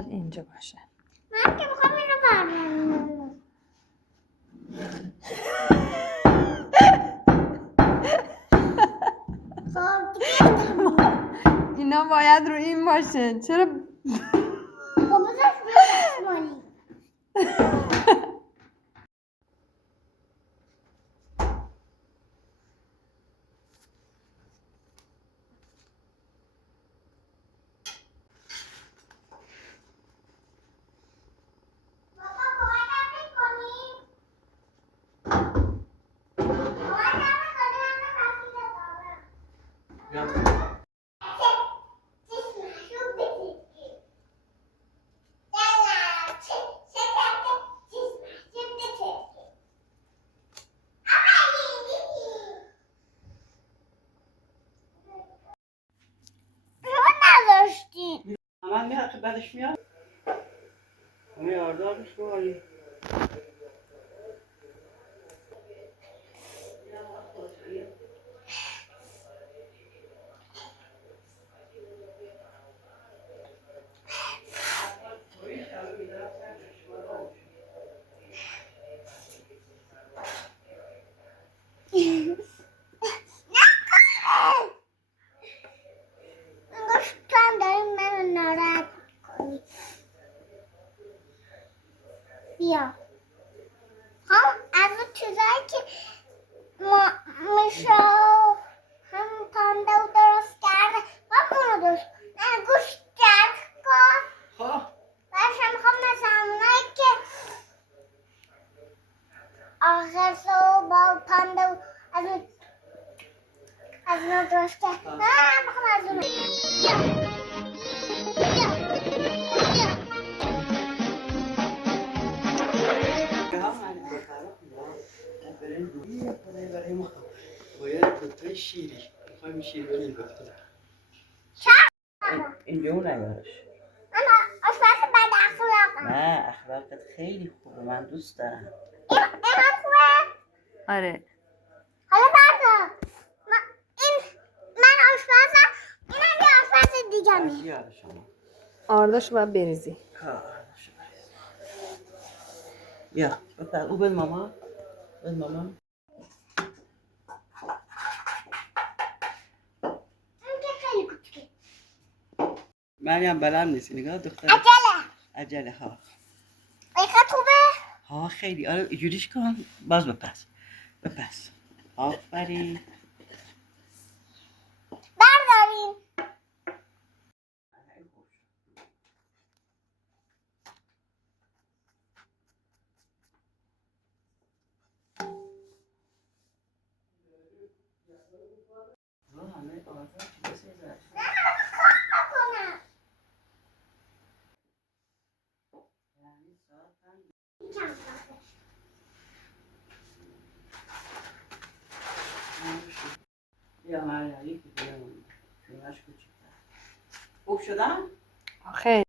باید اینجا باشه. من که میخوام اینو بردارم. خب اینا باید رو این باشه. چرا؟ خب بذار بسمالی. من میاد که بعدش میاد میاردارش باری بیا هم از اون چیزایی که ما میشه هم پانده و درست کرده هم اونو درست نه گوش درک کن برشم میخوام مثل همونایی که آخر سو با پانده و از اونو درست کرد نه میخوام از اونو باید دوتای شیری میخوایم شیر بریم دوتا اینجا اون نیارش اما آشپز بد اخلاقم نه اخلاقت خیلی خوبه من دوست دارم این خوبه آره. حالا بردار من آشپزم اینم یه آشپز دیگه می یاد شما آرداشو باید بریزی. بیا بپر او بد ماما بد ماما این که خیلی کوچکه مریم بلند نیست نگاه دختر عجله ها اینقدر خوبه ها خیلی آره اینجوریش کن باز بپس آفرین برداریم یا مریم یکی دیگه اون شدم خیلی